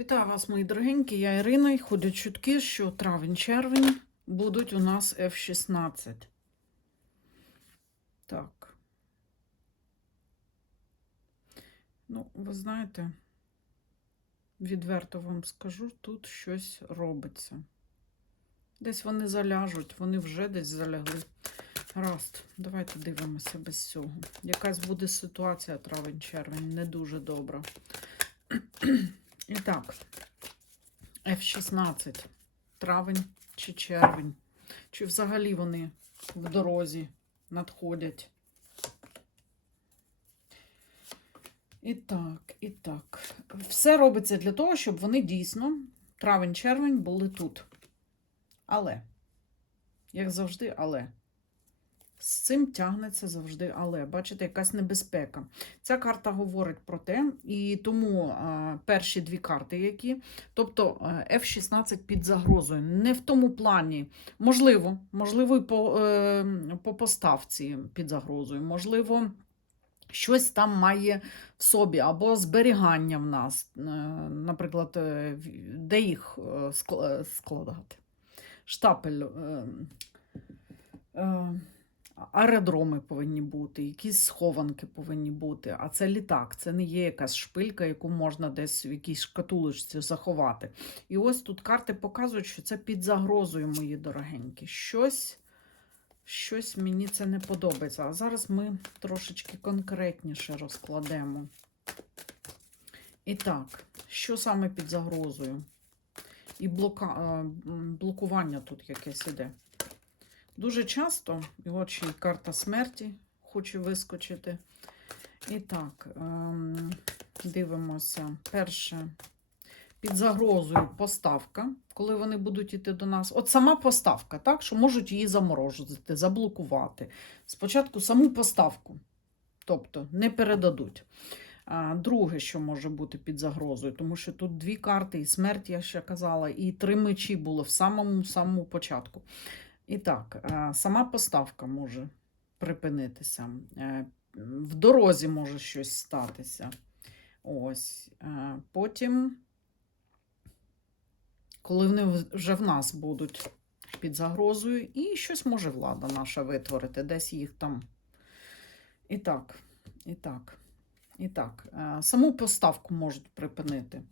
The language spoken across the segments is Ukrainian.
Вітаю вас, мої дорогенькі, я Ірина. і Ходять чутки, що травень-червень будуть у нас F-16. Так. Ну, ви знаєте, відверто вам скажу, тут щось робиться. Десь вони заляжуть, вони вже десь залягли. Гаразд, давайте дивимося без цього. Якась буде ситуація травень-червень, не дуже добра. І так, F-16, травень чи червень, чи взагалі вони в дорозі надходять. І так, і так. Все робиться для того, щоб вони дійсно травень-червень були тут. Але, як завжди, але. З цим тягнеться завжди, але бачите, якась небезпека. Ця карта говорить про те, і тому а, перші дві карти, які, тобто а, F-16 під загрозою, не в тому плані, можливо, можливо, і по, е, по поставці під загрозою, можливо, щось там має в собі, або зберігання в нас, е, наприклад, е, де їх е, складати. Штапель. Аеродроми повинні бути, якісь схованки повинні бути. А це літак, це не є якась шпилька, яку можна десь в якійсь шкатулочці заховати. І ось тут карти показують, що це під загрозою, мої дорогенькі. Щось, щось мені це не подобається. А зараз ми трошечки конкретніше розкладемо. І так, що саме під загрозою? І блока... блокування тут якесь іде. Дуже часто, і от ще й карта смерті хоче вискочити. І так, ем, дивимося. Перше, під загрозою поставка, коли вони будуть йти до нас. От сама поставка, так, що можуть її заморозити, заблокувати. Спочатку саму поставку, тобто не передадуть. А, Друге, що може бути під загрозою, тому що тут дві карти, і смерть, я ще казала, і три мечі було в самому самому початку. І так, е, сама поставка може припинитися. Е, В дорозі може щось статися. Ось. Е, Потім, коли вони вже в нас будуть під загрозою, і щось може влада наша витворити, десь їх там. І так, і так, і так. Саму поставку можуть припинити.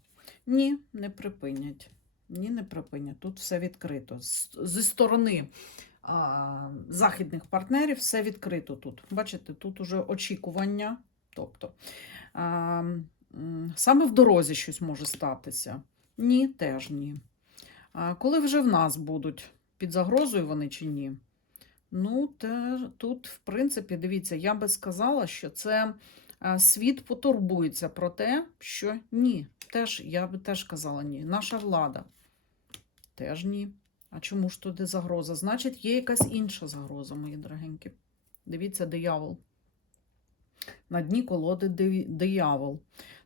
Ні, не припинять. Ні, не припинять. Тут все відкрито. Зі сторони а, західних партнерів все відкрито тут. Бачите, тут уже очікування. Тобто, а, саме в дорозі щось може статися. Ні, теж ні. А коли вже в нас будуть під загрозою вони чи ні? Ну, те, тут, в принципі, дивіться, я би сказала, що це світ потурбується про те, що ні. Теж, я би теж казала ні. Наша влада. Теж ні. А чому ж туди загроза? Значить, є якась інша загроза, мої дорогенькі. Дивіться, диявол. На дні колоди диявол.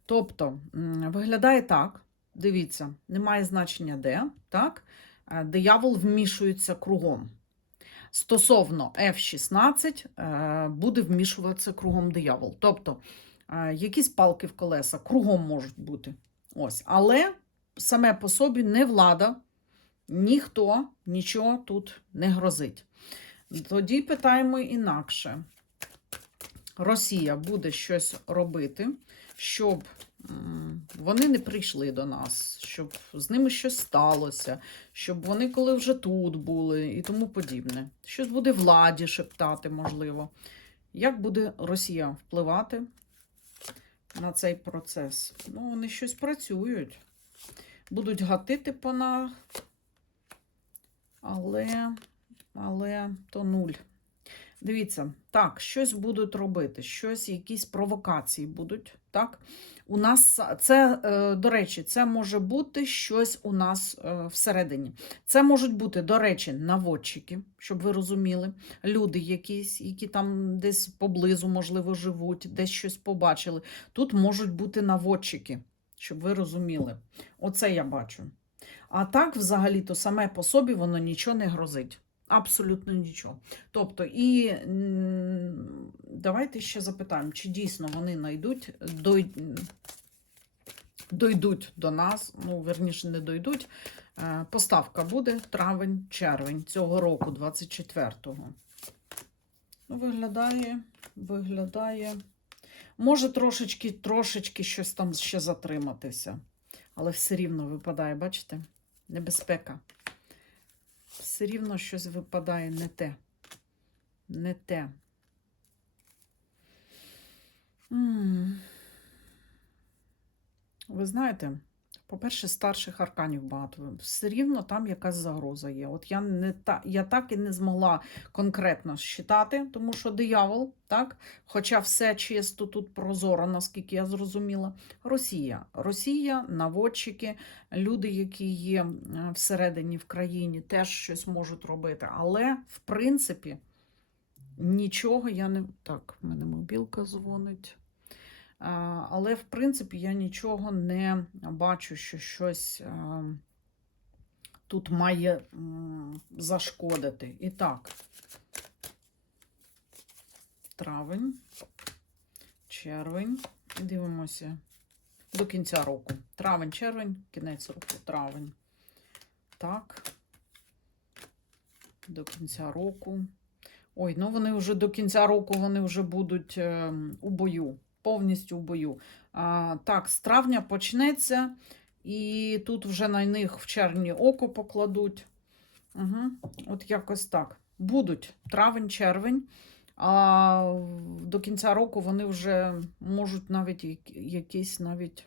Тобто, виглядає так. Дивіться, немає значення де, так? Е, Диявол вмішується кругом. Стосовно F-16 е, буде вмішуватися кругом диявол. Тобто, е, якісь палки в колеса кругом можуть бути. Ось. Але саме по собі не влада, ніхто нічого тут не грозить. Тоді питаємо інакше. Росія буде щось робити, щоб вони не прийшли до нас, щоб з ними щось сталося, щоб вони коли вже тут були і тому подібне. Щось буде владі шептати, можливо. Як буде Росія впливати на цей процес? Ну, вони щось працюють. Будуть гатити по нас, але, але то нуль. Дивіться, так, щось будуть робити, щось, якісь провокації будуть. Так? У нас це, е, до речі, це може бути щось у нас е, всередині. Це можуть бути, до речі, наводчики, щоб ви розуміли, люди якісь, які там десь поблизу, можливо, живуть, десь щось побачили. Тут можуть бути наводчики, щоб ви розуміли. Оце я бачу. А так, взагалі-то саме по собі воно нічого не грозить. Абсолютно нічого. Тобто, і давайте ще запитаємо, чи дійсно вони знайдуть, дой... дойдуть до нас, ну, верніше, не дойдуть. Е, Поставка буде травень, червень цього року, 24-го. Ну, виглядає, виглядає. Може трошечки, трошечки щось там ще затриматися. Але все рівно випадає, бачите? Небезпека. Все рівно щось випадає не те. Не те. М. Ви знаєте, по-перше, старших арканів багато. Все рівно там якась загроза є. От я не та, я так і не змогла конкретно считати, тому що диявол, так? Хоча все чисто тут прозоро, наскільки я зрозуміла. Росія. Росія, наводчики, люди, які є всередині в країні, теж щось можуть робити. Але, в принципі, нічого я не. Так, в мене мобілка дзвонить. Але, в принципі, я нічого не бачу, що щось е, тут має зашкодити. І так, травень, червень. Дивимося до кінця року. Травень, червень, кінець року, травень. Так. До кінця року. Ой, ну вони вже до кінця року вони вже будуть е, у бою, повністю у бою. А, так, з травня почнеться, і тут вже на них в червні око покладуть. Угу. От якось так. Будуть травень, червень. А до кінця року вони вже можуть навіть якісь навіть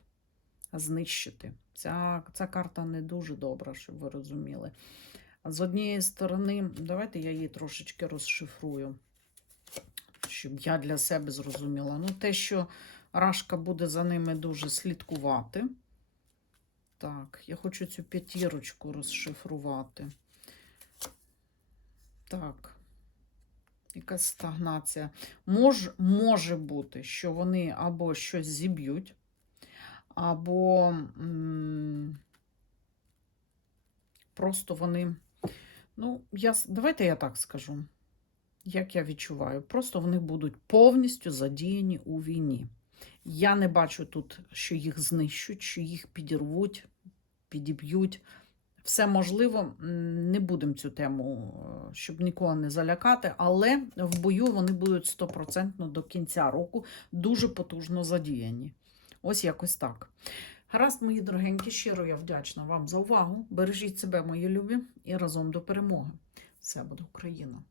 знищити. Ця, ця карта не дуже добра, щоб ви розуміли. З однієї сторони, давайте я її трошечки розшифрую, щоб я для себе зрозуміла. Ну, те, що Рашка буде за ними дуже слідкувати. Так, я хочу цю п'ятірочку розшифрувати. Так, якась стагнація. Мож, може бути, що вони або щось зіб'ють, або м, просто вони. Ну, я, давайте я так скажу, як я відчуваю. Просто вони будуть повністю задіяні у війні. Я не бачу тут, що їх знищуть, що їх підірвуть, підіб'ють. Все можливо, не будемо цю тему, е, щоб нікого не залякати, але в бою вони будуть стопроцентно до кінця року дуже потужно задіяні. Ось якось так. Гаразд, мої дорогенькі, щиро я вдячна вам за увагу. Бережіть себе, мої любі, і разом до перемоги. Все буде Україна!